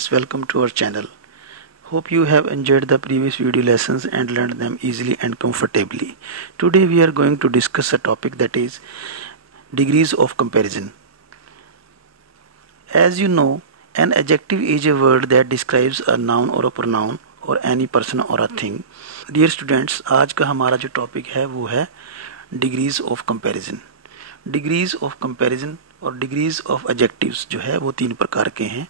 students, welcome to our channel. Hope you have enjoyed the previous video lessons and learned them easily and comfortably. Today we are going to discuss a topic that is degrees of comparison. As you know, an adjective is a word that describes a noun or a pronoun or any person or a thing. Dear students, आज का हमारा जो topic है वो है degrees of comparison. Degrees of comparison और degrees of adjectives जो है वो तीन प्रकार के हैं.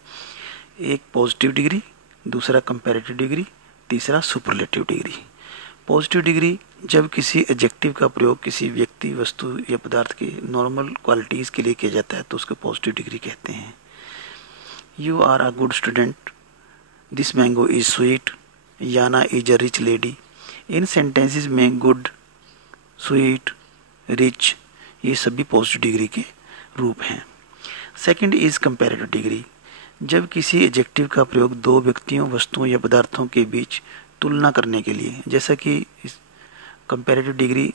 एक पॉजिटिव डिग्री, दूसरा कंपैरेटिव डिग्री, तीसरा सुपरलेटिव डिग्री. पॉजिटिव डिग्री जब किसी एडजेक्टिव का प्रयोग किसी व्यक्ति, वस्तु या पदार्थ के नॉर्मल क्वालिटीज़ के लिए किया जाता है तो उसको पॉजिटिव डिग्री कहते हैं. You are a good student, this mango is sweet, Yana is a rich lady. In sentences में गुड, स्वीट, रिच ये सभी पॉजिटिव डिग्री के रूप हैं. Second is comparative degree. जब किसी एडजेक्टिव का प्रयोग दो व्यक्तियों, वस्तुओं या पदार्थों के बीच तुलना करने के लिए, जैसा कि इस कंपैरेटिव डिग्री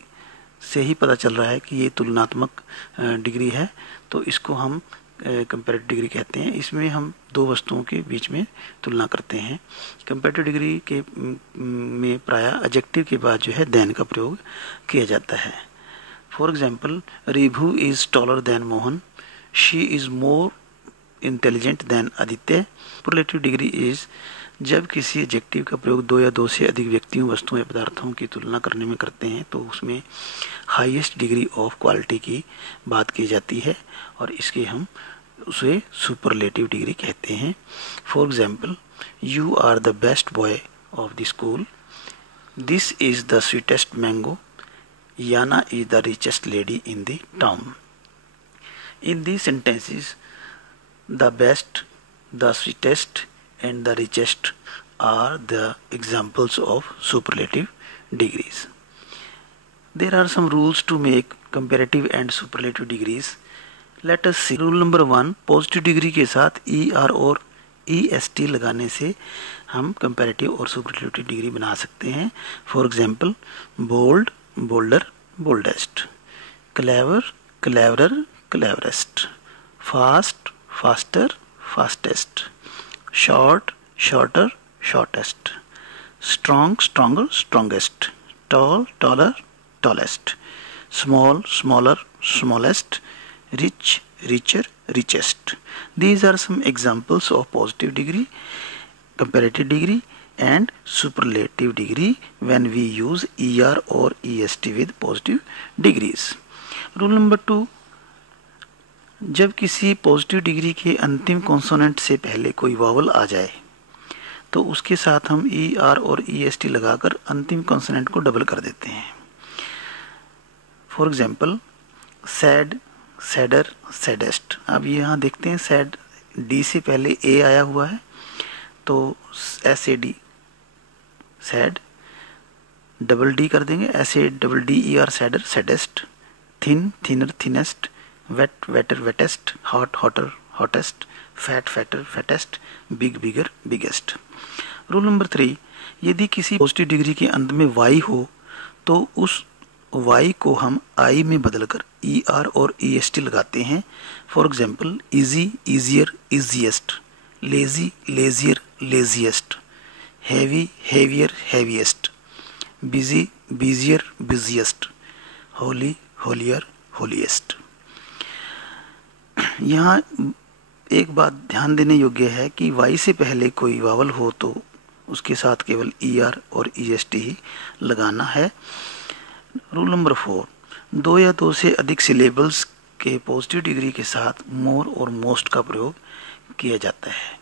से ही पता चल रहा है कि ये तुलनात्मक डिग्री है, तो इसको हम कंपैरेटिव डिग्री कहते हैं. इसमें हम दो वस्तुओं के बीच में तुलना करते हैं. कंपैरेटिव डिग्री के में प्रायः एडजेक्टिव के बाद जो है देन का प्रयोग किया जाता है. For example, Ribhu is taller than Mohan, she is more intelligent then Aditya. Superlative degree is जब किसी एडजेक्टिव का प्रयोग दो या दो से अधिक व्यक्तियों, वस्तुओं या पदार्थों की तुलना करने में करते हैं तो उसमें हाईएस्ट डिग्री ऑफ क्वालिटी की बात की जाती है और इसके हम उसे सुपरलेटिव डिग्री कहते हैं. For example, you are the best boy of the school, this is the sweetest mango, Yana is the richest lady in the town. In these sentences, the best, the sweetest and the richest are the examples of superlative degrees. There are some rules to make comparative and superlative degrees. Let us see. Rule number 1, positive degree के साथ ER और EST लगाने से हम comparative और superlative degree बना सकते हैं. For example, bold, bolder, boldest, clever, cleverer, cleverest, fast, faster, fastest, short, shorter, shortest, strong, stronger, strongest, tall, taller, tallest, small, smaller, smallest, rich, richer, richest. These are some examples of positive degree, comparative degree and superlative degree when we use ER or EST with positive degrees. Rule number 2, जब किसी positive degree के अंतिम consonant से पहले कोई vowel आ जाए तो उसके साथ हम ER और EST लगाकर अंतिम कॉन्सोनेंट को डबल कर देते हैं. For example, sad, sadder, saddest. अब यहाँ देखते हैं सैड डी से पहले ए आया हुआ है तो SAD, सैड, डबल डी कर देंगे, SADDER, sadder, saddest, thin, thinner, thinnest, wet, wetter, wettest, hot, hotter, hottest, fat, fatter, fattest, big, bigger, biggest. Rule number 3, यदि किसी पॉजिटिव डिग्री के अंत में वाई हो तो उस y को हम I में बदलकर ER और EST लगाते हैं. For example, easy, easier, easiest, lazy, leisure, laziest, heavy, heavier, heaviest, busy, busier, busiest, Holi, holier, holiest. यहाँ एक बात ध्यान देने योग्य है कि y से पहले कोई वावल हो तो उसके साथ केवल ER और EST ही लगाना है. रूल नंबर 4, दो या दो से अधिक सिलेबल्स के पॉजिटिव डिग्री के साथ मोर और मोस्ट का प्रयोग किया जाता है.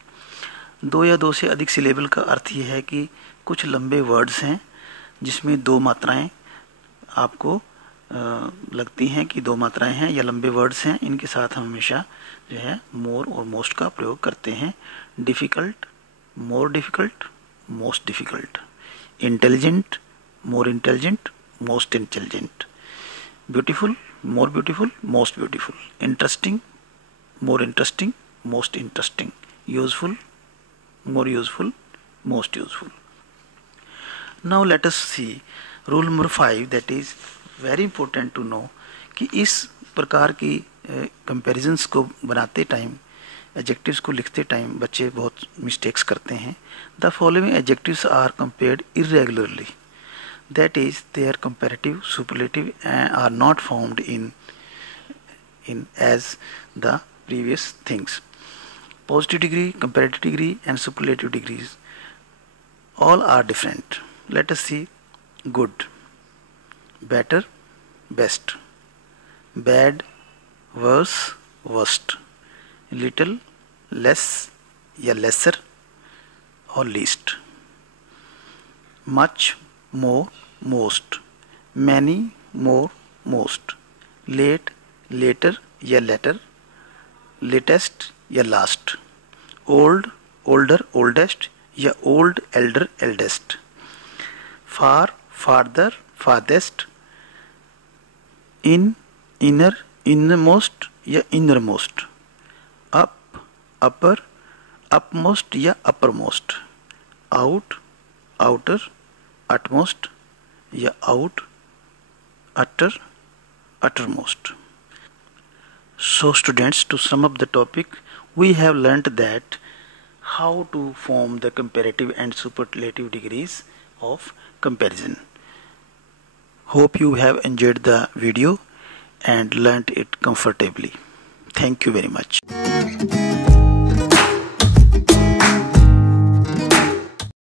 दो या दो से अधिक सिलेबल का अर्थ यह है कि कुछ लंबे वर्ड्स हैं जिसमें दो मात्राएं आपको लगती हैं कि दो मात्राएं हैं या लंबे वर्ड्स हैं, इनके साथ हम हमेशा जो है मोर और मोस्ट का प्रयोग करते हैं. Difficult, more difficult, most difficult. Intelligent, more intelligent, most intelligent. Beautiful, more beautiful, most beautiful. Interesting, more interesting, most interesting. Useful, more useful, most useful. Now let us see rule number 5, that is very important to know कि इस प्रकार की comparisons को बनाते time adjectives को लिखते time बच्चे बहुत मिस्टेक्स करते हैं. The following adjectives are compared irregularly, that is they are comparative, superlative are not found in as the previous things. Positive degree, comparative degree and superlative degrees all are different. Let us see. Good, better, best, bad, worse, worst, little, less या lesser or least, much, more, most, many, more, most, late, later या later, latest या last, old, older, oldest या old, elder, eldest, far, farther, farthest, in, inner, innermost या innermost, up, upper, upmost या uppermost, out, outer, utmost या out, utter, uttermost. So students, to sum up the topic, we have learnt that how to form the comparative and superlative degrees of comparison. Hope you have enjoyed the video and learnt it comfortably. Thank you very much.